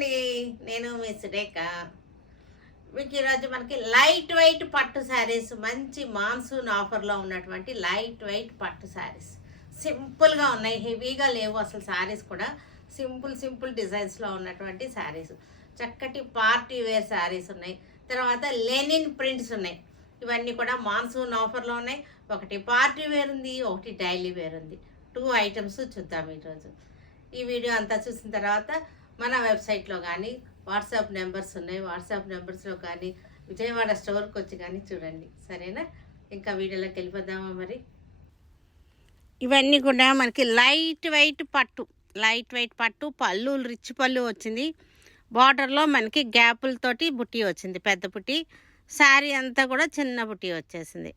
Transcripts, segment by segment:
అండి. నేను మీ సురేఖ. మీకు ఈరోజు మనకి లైట్ వెయిట్ పట్టు శారీస్, మంచి మాన్సూన్ ఆఫర్లో ఉన్నటువంటి లైట్ వెయిట్ పట్టు శారీస్ సింపుల్గా ఉన్నాయి, హెవీగా లేవు అసలు. శారీస్ కూడా సింపుల్ డిజైన్స్లో ఉన్నటువంటి శారీస్, చక్కటి పార్టీ వేర్ శారీస్ ఉన్నాయి. తర్వాత లెనిన్ ప్రింట్స్ ఉన్నాయి. ఇవన్నీ కూడా మాన్సూన్ ఆఫర్లో ఉన్నాయి. ఒకటి పార్టీ వేర్ ఉంది, ఒకటి డైలీ వేర్ ఉంది. 2 ఐటమ్స్ చూద్దాం ఈరోజు. ఈ వీడియో అంతా చూసిన తర్వాత మన వెబ్సైట్లో కానీ వాట్సాప్ నెంబర్స్ ఉన్నాయి, వాట్సాప్ నెంబర్స్లో కానీ విజయవాడ స్టోర్కి వచ్చి కానీ చూడండి, సరేనా? ఇంకా వీడియోలోకి వెళ్ళిపోదామా మరి. ఇవన్నీ కూడా మనకి లైట్ వెయిట్ పట్టు పళ్ళు, రిచ్ పళ్ళు వచ్చింది. బార్డర్లో మనకి గ్యాపులతోటి బుట్టి వచ్చింది, పెద్ద బుట్టి. శారీ అంతా కూడా చిన్న బుట్టి వచ్చేసింది.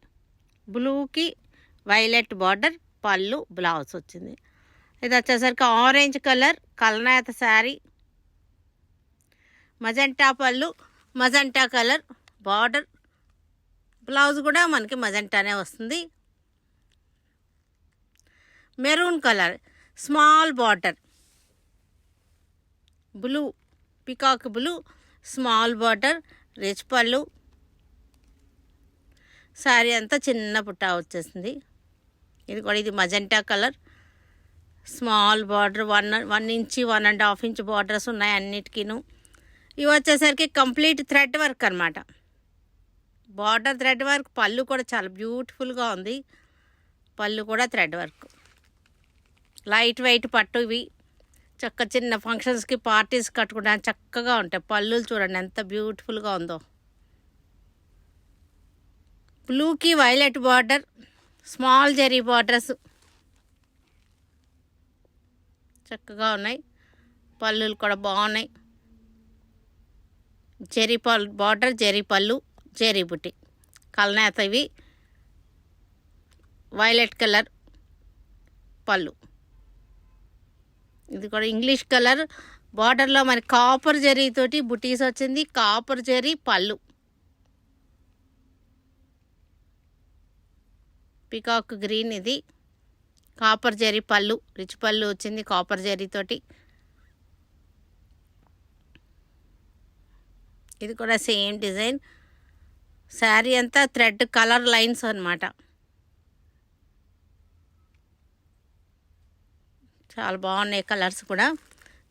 బ్లూకి వైలెట్ బార్డర్, పళ్ళు, బ్లౌజ్ వచ్చింది. ఇది వచ్చేసరికి ఆరెంజ్ కలర్ కల్నేత శారీ, మజెంటా పళ్ళు, మజెంటా కలర్ బార్డర్, బ్లౌజ్ కూడా మనకి మజెంటానే వస్తుంది. Maroon colour small border, blue peacock blue small border, rich పళ్ళు. శారీ అంతా చిన్న పుట్టా వచ్చేసింది. ఇది magenta colour, small border, 1 inch 1.5 inch borders ఉన్నాయి అన్నిటికీను. ఇవి వచ్చేసరికి కంప్లీట్ థ్రెడ్ వర్క్ అనమాట. బార్డర్ థ్రెడ్ వర్క్, పళ్ళు కూడా చాలా బ్యూటిఫుల్గా ఉంది. పళ్ళు కూడా థ్రెడ్ వర్క్. లైట్ వెయిట్ పట్టు ఇవి చిన్న ఫంక్షన్స్కి, పార్టీస్ కట్టుకోవడానికి చక్కగా ఉంటాయి. పళ్ళులు చూడండి ఎంత బ్యూటిఫుల్గా ఉందో. బ్లూకి violet border, small zari borders చక్కగా ఉన్నాయి. పళ్ళులు కూడా బాగున్నాయి. జెరీ పళ్ళు బార్డర్, జెరీ పళ్ళు, జెరీ బుట్టి, కల్నేత. ఇవి వైలెట్ కలర్ పళ్ళు. ఇది కూడా ఇంగ్లీష్ కలర్ బార్డర్లో మరి కాపర్ జరీతోటి బుటీస్ వచ్చింది. కాపర్ జరీ పళ్ళు, పికాక్ గ్రీన్. ఇది కాపర్ జరీ పళ్ళు, రిచ్ పళ్ళు వచ్చింది కాపర్ జరీతోటి. ఇది కూడా సేమ్ డిజైన్. శారీ అంతా థ్రెడ్ కలర్ లైన్స్ అన్నమాట. చాలా బాగున్నాయి కలర్స్ కూడా,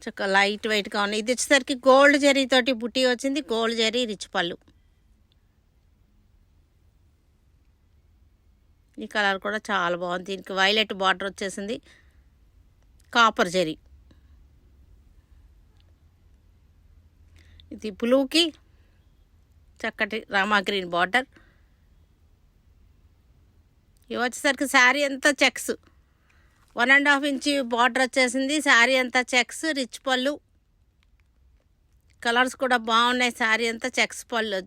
చక్కగా లైట్ వెయిట్గా ఉన్నాయి. ఇది వచ్చేసరికి గోల్డ్ జరీతోటి బుట్టి వచ్చింది, గోల్డ్ జరీ రిచ్ పళ్ళు. ఈ కలర్ కూడా చాలా బాగుంది. దీనికి వైలెట్ బార్డర్ వచ్చేసింది, కాపర్ జరీ. ఇది బ్లూకి చక్కటి రామా గ్రీన్ బార్డర్. ఇవి వచ్చేసరికి శారీ అంతా చెక్స్, 1.5 ఇంచ్ బార్డర్ వచ్చేసింది. శారీ అంతా చెక్స్, రిచ్ పళ్ళు. కలర్స్ కూడా బాగున్నాయి. శారీ అంతా చెక్స్ పళ్ళు,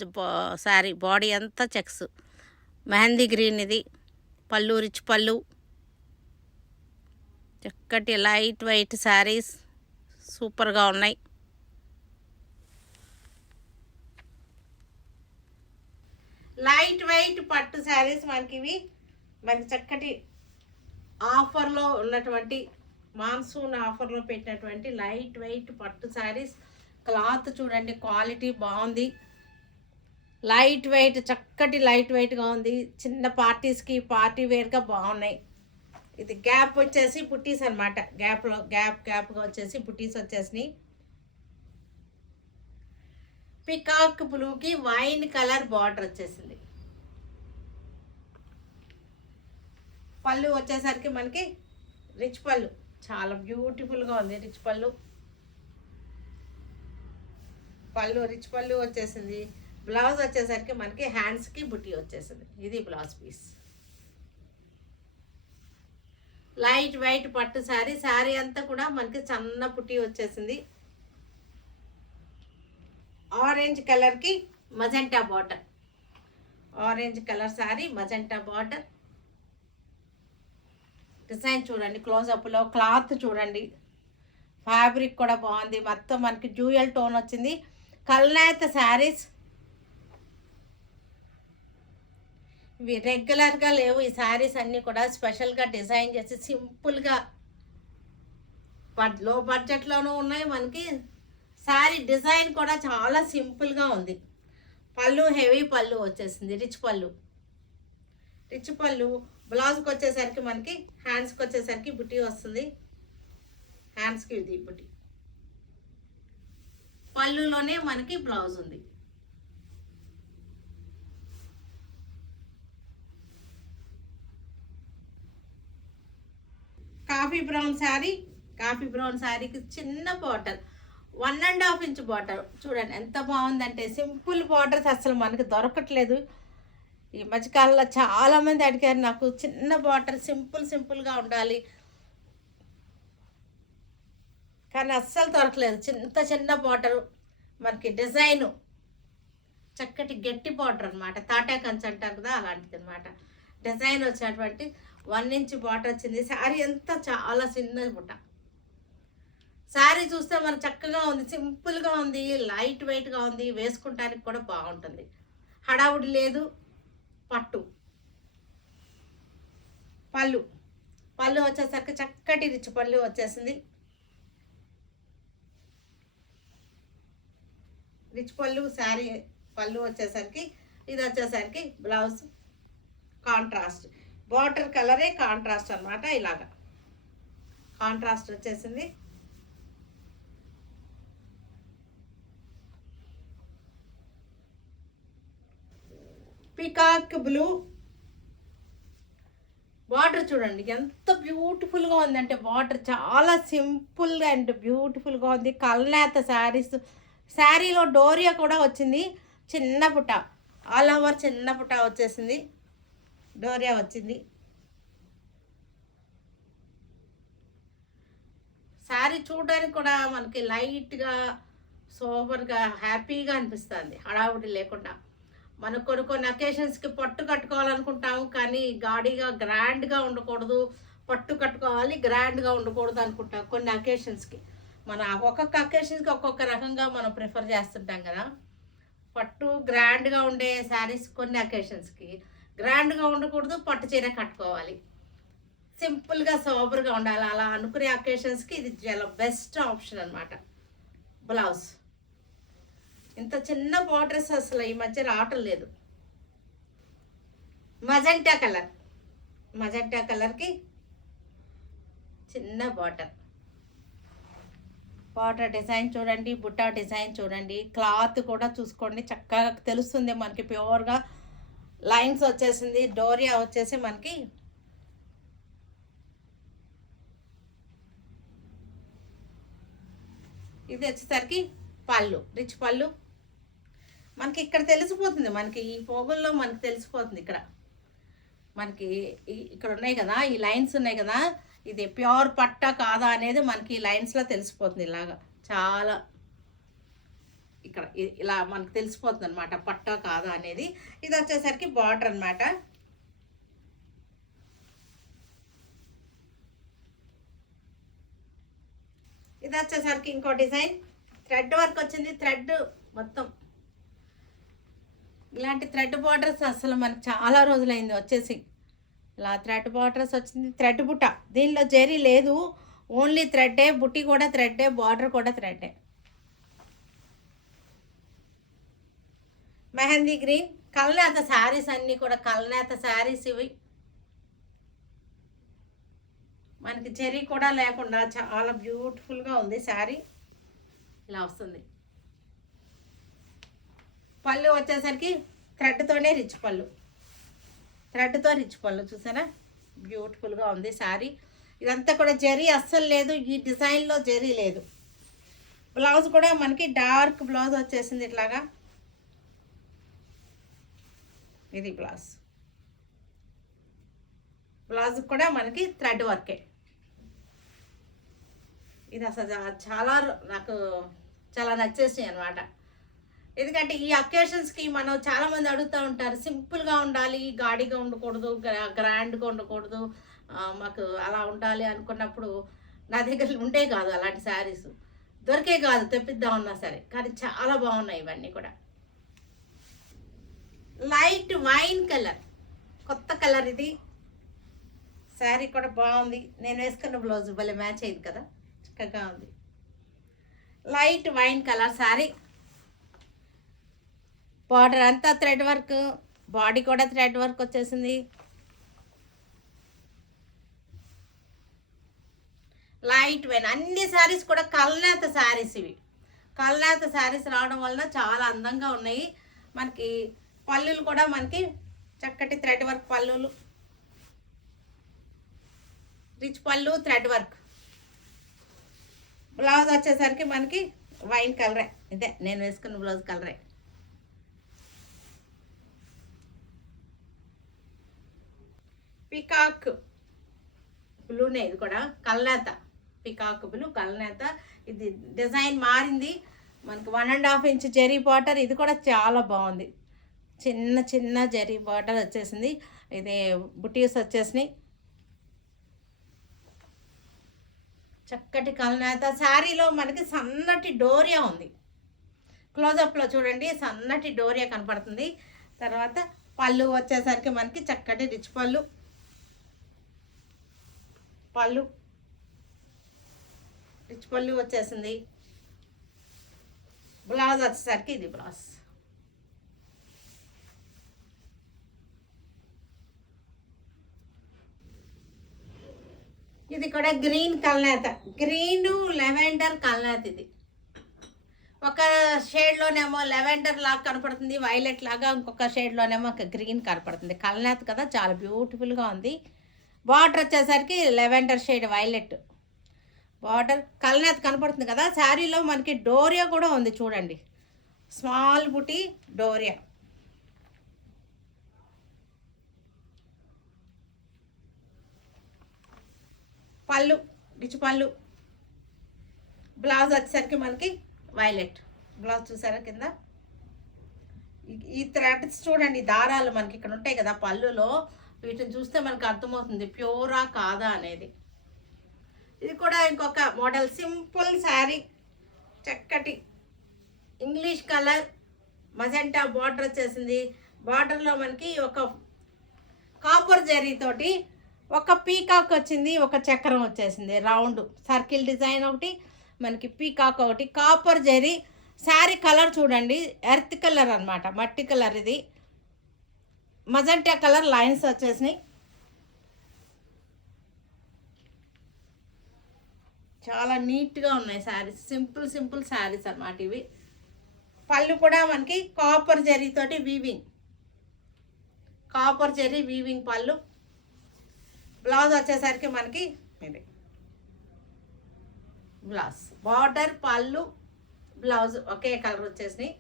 శారీ బాడీ అంతా చెక్స్. మెహందీ గ్రీన్ ఇది పళ్ళు, రిచ్ పళ్ళు. చక్కటి లైట్ వెయిట్ శారీస్ సూపర్గా ఉన్నాయి. లైట్ వెయిట్ పట్టు శారీస్ మనకి చక్కటి ఆఫర్లో ఉన్నటువంటి, మాన్సూన్ ఆఫర్లో పెట్టినటువంటి లైట్ వెయిట్ పట్టు శారీస్. క్లాత్ చూడండి, క్వాలిటీ బాగుంది. లైట్ వెయిట్, చక్కటి లైట్ వెయిట్గా ఉంది. చిన్న పార్టీస్కి పార్టీ వేర్గా బాగున్నాయి. ఇది గ్యాప్ వచ్చేసి పుట్టీస్ అనమాట. గ్యాప్గా వచ్చేసి పుట్టీస్ వచ్చేసినాయి. పికాక్ బ్లూకి వైన్ కలర్ బార్డర్ వచ్చేసింది. పళ్ళు వచ్చేసరికి మనకి రిచ్ పళ్ళు, చాలా బ్యూటిఫుల్గా ఉంది. రిచ్ పళ్ళు రిచ్ పళ్ళు వచ్చేసింది. బ్లౌజ్ వచ్చేసరికి మనకి హ్యాండ్స్కి బుట్టి వచ్చేసింది. ఇది బ్లౌజ్ పీస్. లైట్ వెయిట్ పట్టు శారీ అంతా కూడా మనకి సన్న పుట్టి వచ్చేసింది. ఆరెంజ్ కలర్కి magenta border, orange colour sari, magenta border. Design చూడండి క్లోజప్లో, క్లాత్ చూడండి, ఫ్యాబ్రిక్ కూడా బాగుంది. మొత్తం మనకి డ్యూయల్ టోన్ వచ్చింది. కల్నేత శారీస్ ఇవి రెగ్యులర్గా లేవు. ఈ శారీస్ అన్నీ కూడా స్పెషల్గా డిజైన్ చేసి సింపుల్గా లో బడ్జెట్లోనూ ఉన్నాయి, మనకి శారీ డిజైన్ కూడా చాలా సింపుల్గా ఉంది. పళ్ళు హెవీ పళ్ళు వచ్చేసింది, రిచ్ పళ్ళు. రిచ్ పళ్ళు. బ్లౌజ్కి వచ్చేసరికి మనకి హ్యాండ్స్కి వచ్చేసరికి బుట్టి వస్తుంది. హ్యాండ్స్కి ఇది బుట్టి. పళ్ళులోనే మనకి బ్లౌజ్ ఉంది. Coffee brown sari. Coffee brown శారీకి చిన్న బార్డర్, 1.5 ఇంచ్ బార్డర్. చూడండి ఎంత బాగుందంటే, సింపుల్ బార్డర్స్ అసలు మనకి దొరకట్లేదు. ఈ మధ్యకాలంలో చాలామంది అడిగారు నాకు చిన్న బార్డర్ సింపుల్గా ఉండాలి, కానీ అస్సలు దొరకలేదు. చిన్న బార్డరు మనకి డిజైను చక్కటి గట్టి బార్డర్ అనమాట. తాటా కంచి అంటారు కదా, అలాంటిది అనమాట. డిజైన్ వచ్చినటువంటి 1 ఇంచ్ బార్డర్ వచ్చింది. శారీ అంతా చాలా చిన్నది బుట్ట. శారీ చూస్తే మనకు చక్కగా ఉంది, సింపుల్గా ఉంది, లైట్ వెయిట్గా ఉంది, వేసుకుంటానికి కూడా బాగుంటుంది, హడావుడి లేదు. పట్టు. పళ్ళు వచ్చేసరికి చక్కటి రిచ్ పళ్ళు వచ్చేసింది. రిచ్ పళ్ళు శారీ పళ్ళు వచ్చేసరికి, ఇది వచ్చేసరికి బ్లౌజ్ కాంట్రాస్ట్. బార్డర్ కలరే కాంట్రాస్ట్ అనమాట. ఇలాగా కాంట్రాస్ట్ వచ్చేసింది. Peacock blue. బార్డర్ చూడండి ఎంత బ్యూటిఫుల్గా ఉందంటే, బార్డర్ చాలా సింపుల్ అండ్ బ్యూటిఫుల్గా ఉంది. కల్నేత శారీస్. శారీలో డోరియా కూడా వచ్చింది, చిన్న పుట్ట, ఆల్ ఓవర్ చిన్న పుట్ట వచ్చేసింది, డోరియా వచ్చింది. శారీ చూడడానికి కూడా మనకి లైట్గా సూపర్గా హ్యాపీగా అనిపిస్తుంది, హడావుడి లేకుండా. మనకు కొన్ని అకేషన్స్కి పట్టు కట్టుకోవాలనుకుంటాము, కానీ గాడిగా గ్రాండ్గా ఉండకూడదు, పట్టు కట్టుకోవాలి గ్రాండ్గా ఉండకూడదు అనుకుంటాం. కొన్ని అకేషన్స్కి మన ఒక్కొక్క అకేషన్స్కి ఒక్కొక్క రకంగా మనం ప్రిఫర్ చేస్తుంటాం కదా. పట్టు గ్రాండ్గా ఉండే శారీస్ కొన్ని అకేషన్స్కి, గ్రాండ్గా ఉండకూడదు, పట్టు చీర కట్టుకోవాలి, సింపుల్గా సోబర్గా ఉండాలి. అలా అనుకునే అకేషన్స్కి ఇది చాలా బెస్ట్ ఆప్షన్ అనమాట. బ్లౌజ్ ఇంత చిన్న బార్డర్స్ అసలు ఈ మధ్య రావటం లేదు. మజెంటా కలర్కి చిన్న బార్డర్ డిజైన్ చూడండి, బుట్టా డిజైన్ చూడండి, క్లాత్ కూడా చూసుకోండి, చక్కగా తెలుస్తుంది మనకి, ప్యూర్గా లైన్స్ వచ్చేసింది. డోరియా వచ్చేసి మనకి ఇది వచ్చేసరికి పళ్ళు, రిచ్ పళ్ళు. మనకి ఇక్కడ తెలిసిపోతుంది, మనకి ఈ పోగుల్లో మనకి తెలిసిపోతుంది. ఇక్కడ ఉన్నాయి కదా, ఈ లైన్స్ ఉన్నాయి కదా, ఇది ప్యూర్ పట్టా కాదా అనేది మనకి లైన్స్లో తెలిసిపోతుంది. ఇలాగా చాలా ఇక్కడ ఇలా మనకు తెలిసిపోతుంది అనమాట, పట్టా కాదా అనేది. ఇది వచ్చేసరికి బార్డర్ అనమాట. ఇది వచ్చేసరికి ఇంకో డిజైన్, థ్రెడ్ వర్క్ వచ్చింది. థ్రెడ్ మొత్తం ఇలాంటి థ్రెడ్ బార్డర్స్ అసలు మనకు చాలా రోజులైంది వచ్చేసి. ఇలా థ్రెడ్ బార్డర్స్ వచ్చింది, థ్రెడ్ బుట్ట. దీనిలో జరీ లేదు, ఓన్లీ థ్రెడ్డే, బుట్టి కూడా థ్రెడ్డే, బార్డర్ కూడా థ్రెడ్డే. మెహందీ గ్రీన్. కల్నేత శారీస్ అన్నీ కూడా కల్నేత శారీస్ ఇవి. మనకి జరీ కూడా లేకుండా చాలా బ్యూటిఫుల్గా ఉంది శారీ. ఇలా వస్తుంది. పళ్ళు వచ్చేసరికి థ్రెడ్తోనే రిచ్ పళ్ళు, థ్రెడ్తో రిచ్ పళ్ళు చూసారా, బ్యూటిఫుల్గా ఉంది శారీ. ఇదంతా కూడా జరీ అస్సలు లేదు, ఈ డిజైన్లో జరీ లేదు. బ్లౌజ్ కూడా మనకి డార్క్ బ్లౌజ్ వచ్చేసింది ఇట్లాగా. ఇది బ్లౌజ్ కూడా మనకి థ్రెడ్ వర్కే. ఇది అసలు నాకు చాలా నచ్చేసినాయి అనమాట. ఎందుకంటే ఈ అకేషన్స్కి మనం చాలామంది అడుగుతూ ఉంటారు, సింపుల్గా ఉండాలి, గాడిగా ఉండకూడదు, గ్రాండ్గా ఉండకూడదు, మాకు అలా ఉండాలి అనుకున్నప్పుడు నా దగ్గర ఉండే కాదు అలాంటి శారీస్, దొరికే కాదు, తెప్పిద్దామన్నా సరే. కానీ చాలా బాగున్నాయి ఇవన్నీ కూడా. లైట్ వైన్ కలర్, కొత్త కలర్ ఇది. శారీ కూడా బాగుంది, నేను వేసుకున్న బ్లౌజ్ భలే మ్యాచ్ అయింది కదా, చక్కగా ఉంది. Light wine colour sari. Border అంతా థ్రెడ్ వర్క్, బాడీ కూడా థ్రెడ్ వర్క్ వచ్చేసింది. Light wine. అన్ని శారీస్ కూడా కల్నేత శారీస్. ఇవి కల్నేత శారీస్ రావడం వలన చాలా అందంగా ఉన్నాయి. మనకి పళ్ళులు కూడా మనకి చక్కటి థ్రెడ్ వర్క్ పళ్ళులు, రిచ్ పళ్ళు, థ్రెడ్ వర్క్. బ్లౌజ్ వచ్చేసరికి మనకి వైన్ కలరే. ఇదే నేను వేసుకున్న బ్లౌజ్ కలరే. పికాక్ బ్లూనే, ఇది కూడా కల్నేత. Peacock blue కల్నేత. ఇది డిజైన్ మారింది మనకి. 1.5 ఇంచ్ జరీ బార్డర్. ఇది కూడా చాలా బాగుంది. చిన్న చిన్న జరీ బార్డర్ వచ్చేసింది. ఇది బుటీస్ వచ్చేసినాయి. చక్కటి కల్నేత శారీలో మనకి సన్నటి డోరియా ఉంది. క్లోజప్లో చూడండి సన్నటి డోరియా కనపడుతుంది. తర్వాత పళ్ళు వచ్చేసరికి మనకి చక్కటి రిచ్ పళ్ళు, రిచ్ పళ్ళు వచ్చేసింది. బ్లౌజ్ వచ్చేసరికి ఇది బ్లౌజ్. ఇది కూడా గ్రీన్ కల్నేత, గ్రీను లెవెండర్ కల్నేత. ఇది ఒక షేడ్లోనేమో లెవెండర్ లాగా కనపడుతుంది, వైలెట్ లాగా. ఇంకొక షేడ్లోనేమో ఒక గ్రీన్ కనపడుతుంది. కల్నేత కదా, చాలా బ్యూటిఫుల్గా ఉంది. బార్డర్ వచ్చేసరికి లెవెండర్ షేడ్ వైలెట్ బార్డర్. కల్నేత కనపడుతుంది కదా. శారీలో మనకి డోరియా కూడా ఉంది చూడండి, స్మాల్ బుటీ డోరియా. పళ్ళు రిచ్ పళ్ళు. బ్లౌజ్ వచ్చేసరికి మనకి వైలెట్ బ్లౌజ్. చూసారా కింద ఈ థ్రెడ్స్ చూడండి, దారాలు మనకి ఇక్కడ ఉంటాయి కదా పళ్ళులో. వీటిని చూస్తే మనకు అర్థమవుతుంది ప్యూరా కాదా అనేది. ఇది కూడా ఇంకొక మోడల్ సింపుల్ శారీ. చక్కటి ఇంగ్లీష్ కలర్ మజెంటా బార్డర్ వచ్చేసింది. బార్డర్లో మనకి ఒక కాపర్ జరీతోటి ఒక పీకాక్ వచ్చింది, ఒక చక్రం వచ్చేసింది, రౌండ్ సర్కిల్ డిజైన్ ఒకటి, మనకి పీకాక్ ఒకటి, కాపర్ జరీ. శారీ కలర్ చూడండి, ఎర్త్ కలర్ అనమాట, మట్టి కలర్. ఇది మజెంటా కలర్ లైన్స్ వచ్చేసినాయి. చాలా నీట్గా ఉన్నాయి శారీస్. సింపుల్ శారీస్ అన్నమాట ఇవి. పళ్ళు కూడా మనకి కాపర్ జరీతోటి వీవింగ్, కాపర్ జరీ వీవింగ్ పళ్ళు. బ్లౌజ్ వచ్చేసరికి మనకి ఇది బ్లౌజ్. బార్డర్, పళ్ళు, బ్లౌజ్ ఒకే కలర్ వచ్చేసినాయి.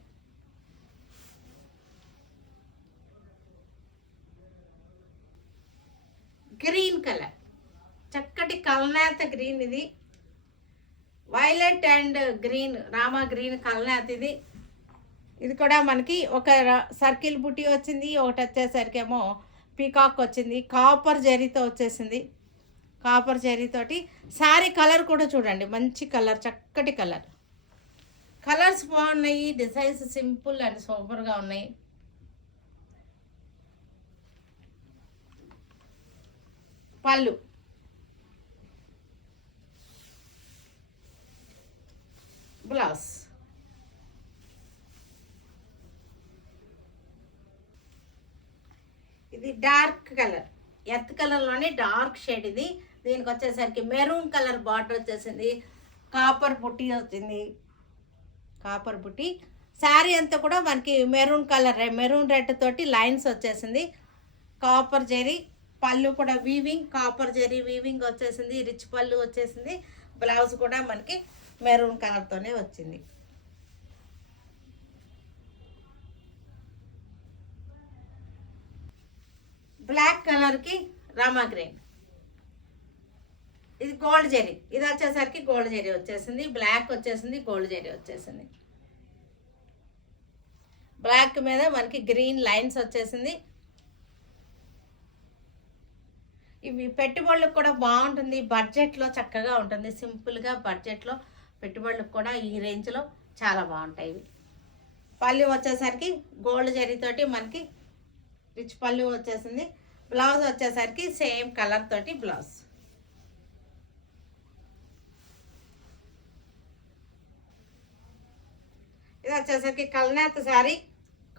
గ్రీన్ కలర్, చక్కటి కల్నేత గ్రీన్. ఇది violet and green, Rama green కల్నేత. ఇది కూడా మనకి ఒక సర్కిల్ బుటీ వచ్చింది, ఒకటి వచ్చేసరికి ఏమో పీకాక్ వచ్చింది, కాపర్ జరీతో వచ్చేసింది. కాపర్ జరీతోటి శారీ కలర్ కూడా చూడండి, మంచి కలర్, చక్కటి కలర్. కలర్స్ బాగున్నాయి, డిజైన్స్ సింపుల్ అండ్ సూపర్గా ఉన్నాయి. పళ్ళు, బ్లౌజ్. ఇది డార్క్ కలర్, ఎర్త్ కలర్లోనే డార్క్ షేడ్. ఇది దీనికి వచ్చేసరికి మెరూన్ కలర్ బార్డర్ వచ్చేసింది, కాపర్ బుట్టి వచ్చింది, కాపర్ బుట్టి. శారీ అంతా కూడా మనకి మెరూన్ కలర్, మెరూన్ రెడ్ తోటి లైన్స్ వచ్చేసింది. కాపర్ జరీ, పళ్ళు కూడా వీవింగ్, కాపర్ జరీ వీవింగ్ వచ్చేసింది, రిచ్ పళ్ళు వచ్చేసింది. బ్లౌజ్ కూడా మనకి మెరూన్ కలర్తోనే వచ్చింది. బ్లాక్ కలర్కి రామా గ్రీన్. ఇది గోల్డ్ జరీ. ఇది వచ్చేసరికి గోల్డ్ జరీ వచ్చేసింది, బ్లాక్ వచ్చేసింది, గోల్డ్ జరీ వచ్చేసింది. బ్లాక్ మీద మనకి గ్రీన్ లైన్స్ వచ్చేసింది. ఇవి పెట్టుబడులకు కూడా బాగుంటుంది, బడ్జెట్లో చక్కగా ఉంటుంది. సింపుల్గా బడ్జెట్లో పెట్టుబడులకు కూడా ఈ రేంజ్లో చాలా బాగుంటాయి ఇవి. పళ్ళు వచ్చేసరికి గోల్డ్ జరీతోటి మనకి రిచ్ పళ్ళు వచ్చేసింది. బ్లౌజ్ వచ్చేసరికి సేమ్ కలర్ తోటి బ్లౌజ్. ఇది వచ్చేసరికి కల్నేత శారీ,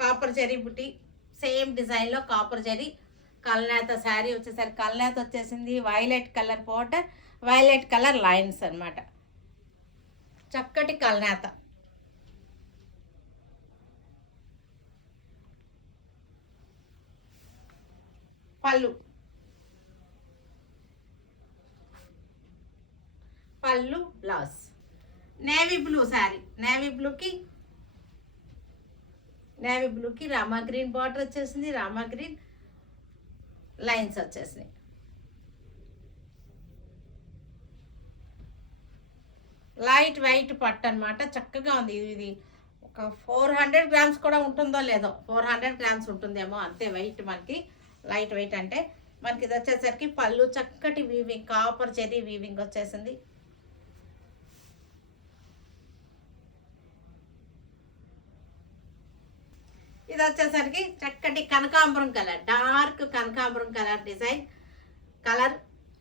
కాపర్ జరీ బుట్టి, సేమ్ డిజైన్లో కాపర్ జరీ కల్నేత శారీ వచ్చేసరికి కల్నేత వచ్చేసింది. Violet colour border, violet colour lines అన్నమాట. చక్కటి కల్నేత. పళ్ళు, పళ్ళు blouse. Navy blue sari, navy బ్లూకి రామా గ్రీన్ బార్డర్ వచ్చేసింది, రామా గ్రీన్ లైన్స్ వచ్చేసినాయి. లైట్ వైట్ పట్టు అనమాట, చక్కగా ఉంది. ఇది ఒక 400 గ్రామ్స్ కూడా ఉంటుందో లేదో, 400 గ్రామ్స్ ఉంటుందేమో అంతే వెయిట్. మనకి లైట్ వెయిట్ అంటే మనకి ఇది వచ్చేసరికి పళ్ళు చక్కటి వీవింగ్, కాపర్ జరీ వీవింగ్ వచ్చేసింది. ఇది వచ్చేసరికి చక్కటి కనకాంబరం కలర్, డార్క్ కనకాంబరం కలర్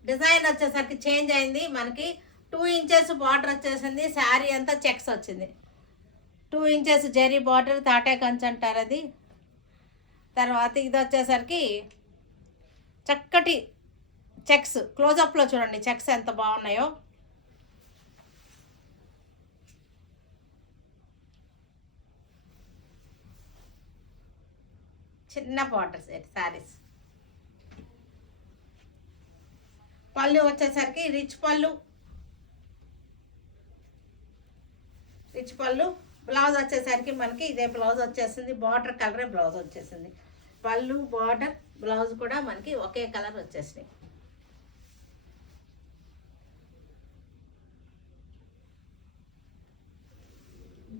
డిజైన్ వచ్చేసరికి చేంజ్ అయింది. మనకి 2 ఇంచెస్ బార్డర్ వచ్చేసింది. శారీ అంతా చెక్స్ వచ్చింది. 2 ఇంచెస్ జరీ బార్డర్, తాటే కంచు అంటారు అది. తర్వాత ఇది వచ్చేసరికి చక్కటి చెక్స్, క్లోజప్లో చూడండి చెక్స్ ఎంత బాగున్నాయో. చిన్న బార్డర్ శారీస్. పళ్ళు వచ్చేసరికి రిచ్ పళ్ళు, బ్లౌజ్ వచ్చేసరికి మనకి ఇదే బ్లౌజ్ వచ్చేసింది. బార్డర్ కలరే బ్లౌజ్ వచ్చేసింది. పళ్ళు, బార్డర్, బ్లౌజ్ కూడా మనకి ఒకే కలర్ వచ్చేసినాయి.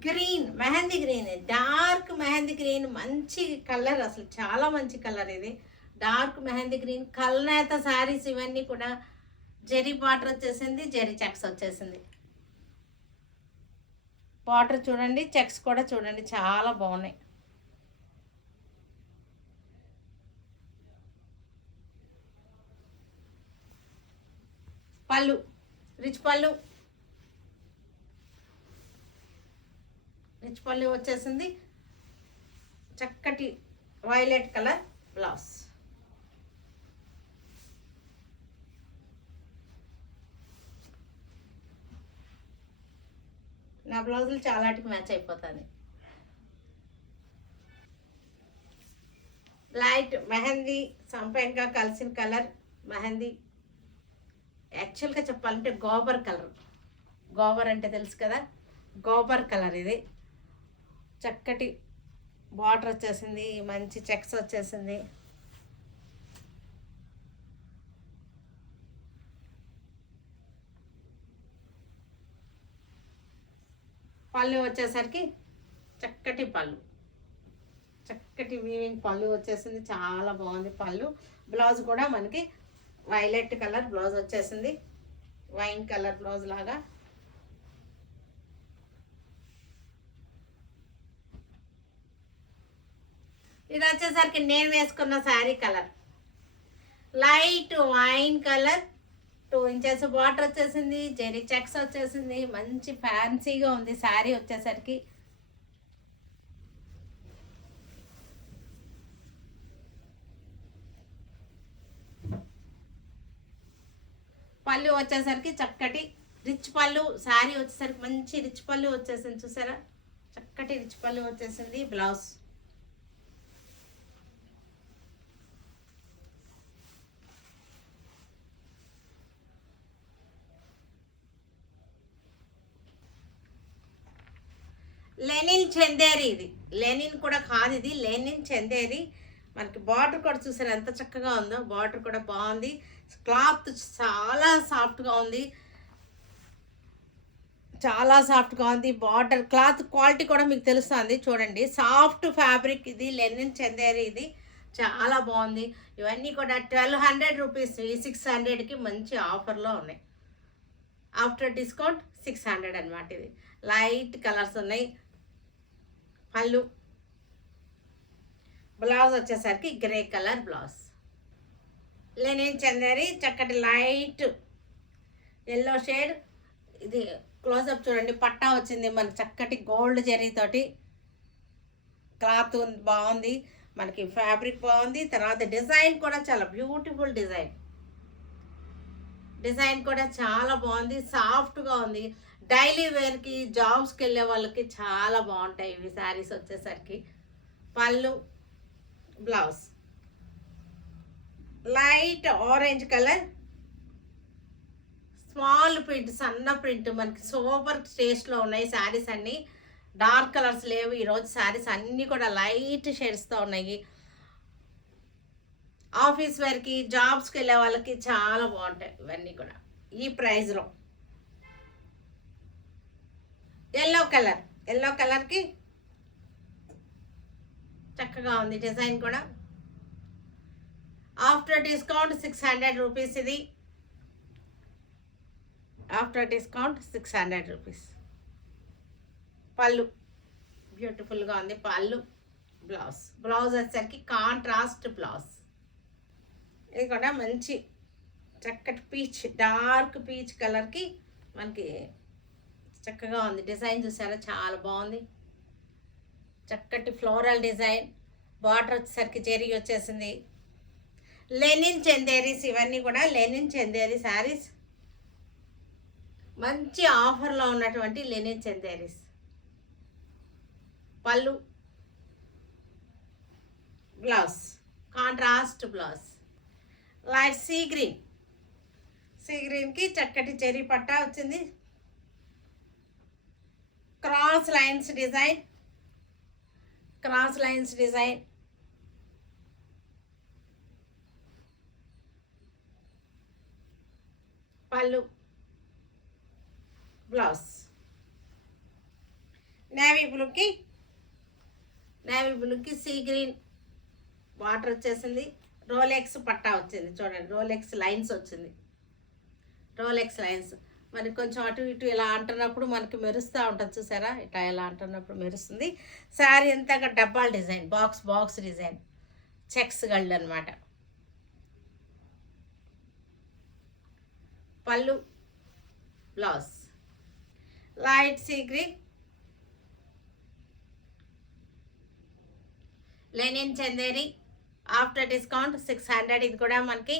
Green, mehndi green, dark mehndi green, మంచి కలర్, అసలు చాలా మంచి కలర్ ఇది. డార్క్ మెహందీ గ్రీన్ కల్నేత శారీస్ ఇవన్నీ కూడా జరీ బార్డర్ వచ్చేసింది, జరీ చెక్స్ వచ్చేసింది. బార్డర్ చూడండి, చెక్స్ కూడా చూడండి చాలా బాగున్నాయి. పళ్ళు రిచ్ పళ్ళు వచ్చేసింది. చక్కటి వైలెట్ కలర్ బ్లౌజ్. నా బ్లౌజులు చాలాటికి మ్యాచ్ అయిపోతుంది. లైట్ మెహందీ సంపంగా కలిసిన కలర్ మెహందీ. యాక్చువల్గా చెప్పాలంటే గోబర్ కలర్, గోబర్ అంటే తెలుసు కదా, గోబర్ కలర్ ఇది. చక్కటి బార్డర్ వచ్చేసింది, మంచి చెక్స్ వచ్చేసింది. పళ్ళు వచ్చేసరికి చక్కటి పళ్ళు, చక్కటి వీవింగ్ పళ్ళు వచ్చేసింది, చాలా బాగుంది పళ్ళు. బ్లౌజ్ కూడా మనకి వైలెట్ కలర్ బ్లౌజ్ వచ్చేసింది, వైన్ కలర్ బ్లౌజ్ లాగా. ఇది వచ్చేసరికి నేను వేసుకున్న sari colour light wine colour, 2 inches border వచ్చేసింది, జెరీ చెక్స్ వచ్చేసింది, మంచి ఫ్యాన్సీగా ఉంది శారీ వచ్చేసరికి. పళ్ళు వచ్చేసరికి చక్కటి రిచ్ పళ్ళు, శారీ వచ్చేసరికి మంచి రిచ్ పళ్ళు వచ్చేసింది, చూసారా చక్కటి రిచ్ పళ్ళు వచ్చేసింది. బ్లౌజ్ లెనిన్ చందేరి, ఇది లెనిన్ కూడా కాదు, ఇది లెనిన్ చందేరి. మనకి బార్డర్ కూడా చూసారు ఎంత చక్కగా ఉందో, బార్డర్ కూడా బాగుంది. క్లాత్ చాలా సాఫ్ట్గా ఉంది, చాలా సాఫ్ట్గా ఉంది. బార్డర్ క్లాత్ క్వాలిటీ కూడా మీకు తెలుస్తుంది చూడండి, సాఫ్ట్ ఫ్యాబ్రిక్ ఇది, లెనిన్ చందేరి ఇది చాలా బాగుంది. ఇవన్నీ కూడా 1200 రూపీస్, 600కి మంచి ఆఫర్లో ఉన్నాయి. ఆఫ్టర్ డిస్కౌంట్ 600 అనమాట. ఇది లైట్ కలర్స్ ఉన్నాయి. పళ్ళు, బ్లౌజ్ వచ్చేసరికి grey colour blouse, linen Chanderi చక్కటి లైట్ ఎల్లో షేడ్. ఇది క్లోజప్ చూడండి, పట్టా వచ్చింది మనకి చక్కటి గోల్డ్ జరీతోటి. క్లాత్ బాగుంది, మనకి ఫ్యాబ్రిక్ బాగుంది. తర్వాత డిజైన్ కూడా చాలా బ్యూటిఫుల్ డిజైన్. డిజైన్ కూడా చాలా బాగుంది, సాఫ్ట్గా ఉంది. డైలీ వేర్కి, జాబ్స్కి వెళ్ళే వాళ్ళకి చాలా బాగుంటాయి ఇవి శారీస్ వచ్చేసరికి. పళ్ళు, blouse light orange colour, small print, సన్న ప్రింట్, మనకి సూపర్ టేస్ట్లో ఉన్నాయి శారీస్ అన్నీ. డార్క్ కలర్స్ లేవు ఈరోజు. శారీస్ అన్నీ కూడా లైట్ షేడ్స్తో ఉన్నాయి. ఆఫీస్ వేర్కి, జాబ్స్కి వెళ్ళే వాళ్ళకి చాలా బాగుంటాయి ఇవన్నీ కూడా ఈ ప్రైస్లో. ఎల్లో కలర్, ఎల్లో కలర్కి చక్కగా ఉంది డిజైన్ కూడా. ఆఫ్టర్ డిస్కౌంట్ 600 రూపీస్ ఇది. After discount 600 rupees. పళ్ళు బ్యూటిఫుల్గా ఉంది. పళ్ళు, బ్లౌజ్. బ్లౌజ్ వచ్చేసరికి కాంట్రాస్ట్ బ్లౌజ్. ఇది కూడా మంచి చక్కటి పీచ్, డార్క్ పీచ్ కలర్కి మనకి చక్కగా ఉంది. డిజైన్ చూసారా, చాలా బాగుంది. చక్కటి ఫ్లోరల్ డిజైన్. బార్డర్ వచ్చేసరికి జెరీ వచ్చేసింది. లెనిన్ చందేరీస్, ఇవన్నీ కూడా లెనిన్ చందేరీ శారీస్. మంచి ఆఫర్లో ఉన్నటువంటి లెనిన్ చందేరీస్. పళ్ళు, blouse, contrast blouse. Light sea green, sea గ్రీన్కి చక్కటి చెరీ పట్టా వచ్చింది. Cross lines design, cross lines design. పళ్ళు, బ్లౌజ్. నేవీ బ్లూకి సీ గ్రీన్ వాటర్ వచ్చేసింది. రోలెక్స్ పట్టా వచ్చింది చూడండి, రోలెక్స్ లైన్స్ వచ్చింది. రోలెక్స్ లైన్స్ మరి కొంచెం అటు ఇటు ఇలా అంటున్నప్పుడు మనకి మెరుస్తూ ఉంటుంది చూసారా, ఇట్లా ఇలా అంటున్నప్పుడు మెరుస్తుంది. శారీ అంతా డబ్బాల డిజైన్, బాక్స్ డిజైన్, చెక్స్ గల్డ్ అనమాట. పళ్ళు, blouse. Light sea green, linen Chanderi. After discount 600. ఇది కూడా మనకి.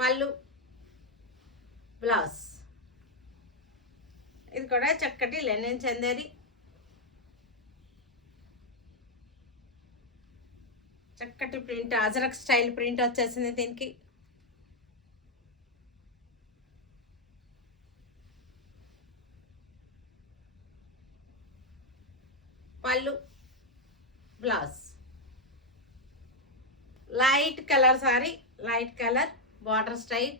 పళ్ళు, బ్లౌజ్. ఇది కూడా చక్కటి లెనిన్ చందేరి. చక్కటి ప్రింట్, అజరక్ స్టైల్ ప్రింట్ వచ్చేసింది దీనికి. పళ్ళు, blouse. Light colour sorry, light colour border style.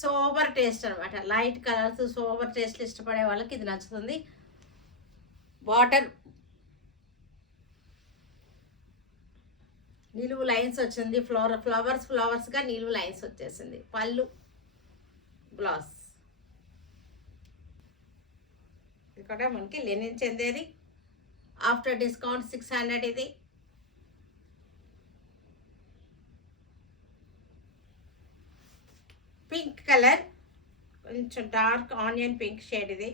Sober taste అనమాట. లైట్ కలర్స్, సోబర్ టేస్ట్లు ఇష్టపడే వాళ్ళకి ఇది నచ్చుతుంది. బార్డర్ నిలువు లైన్స్ వచ్చింది. ఫ్లవర్స్గా నిలువు లైన్స్ వచ్చేసింది. పళ్ళు, బ్లౌజ్. ఇది కూడా మనకి లెనిన్ చందేరి. ఆఫ్టర్ డిస్కౌంట్ 600 ఇది. పింక్ కలర్, కొంచెం డార్క్ ఆనియన్ పింక్ షేడ్ ఇది.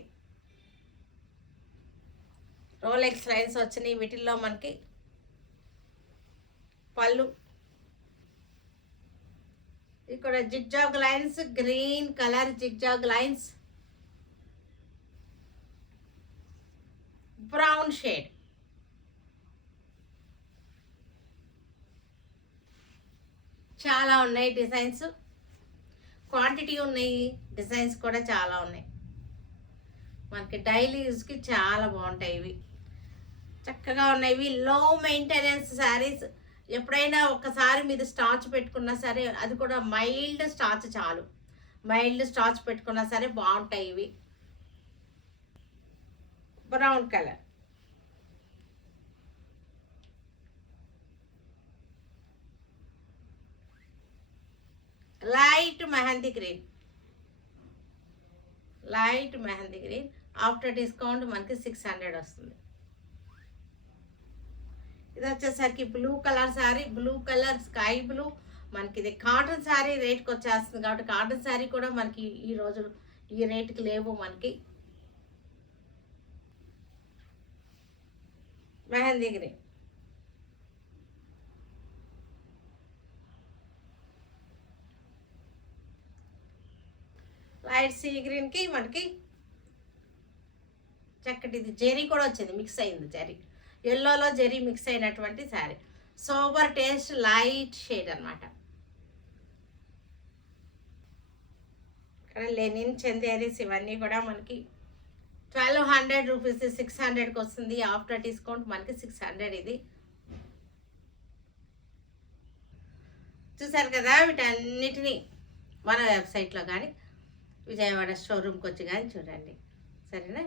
రోలెక్స్ లైన్స్ వచ్చినాయి వీటిల్లో మనకి. పళ్ళు, ఇక్కడ zigzag lines, green colour zigzag lines, brown shade. చాలా ఉన్నాయి డిజైన్స్, క్వాంటిటీ ఉన్నాయి, డిజైన్స్ కూడా చాలా ఉన్నాయి. మనకి డైలీ యూజ్కి చాలా బాగుంటాయి ఇవి. చక్కగా ఉన్నాయి ఇవి. లో మెయింటెనెన్స్ శారీస్. ఎప్పుడైనా ఒకసారి మీరు స్టార్చ్ పెట్టుకున్నా సరే, అది కూడా మైల్డ్ స్టార్చ్, చాలు మైల్డ్ స్టార్చ్ పెట్టుకున్నా సరే బాగుంటాయి ఇవి. Brown colour, light mehndi green, light mehndi green. After discount మనకి 600 వస్తుంది. ఇది వచ్చేసరికి blue colour sari, blue colour, sky blue, మనకి ఇది కాటన్ శారీ రేట్కి వచ్చేస్తుంది కాబట్టి కాటన్ శారీ కూడా మనకి ఈ రోజు ఈ రేటుకి లేవు. మనకి మెహందీ గ్రీన్, లైట్ సీ గ్రీన్కి మనకి చక్కటి ఇది జెరీ కూడా వచ్చింది, మిక్స్ అయింది జెరీ, ఎల్లోలో జెరీ మిక్స్ అయినటువంటి sari. Sober taste light shade అనమాట. ఇక్కడ లెనిన్ చందేరీస్ ఇవన్నీ కూడా మనకి 1200 రూపీస్, 600కి వస్తుంది. ఆఫ్టర్ డిస్కౌంట్ మనకి 600 ఇది. చూసారు కదా, వీటన్నిటినీ మన వెబ్సైట్లో కానీ విజయవాడ షోరూమ్కి వచ్చి కానీ చూడండి. సరేనా?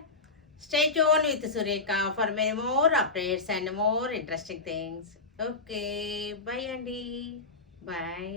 Stay tune with Surekha for many more updates and more interesting things. Okay, bye అండి, బాయ్.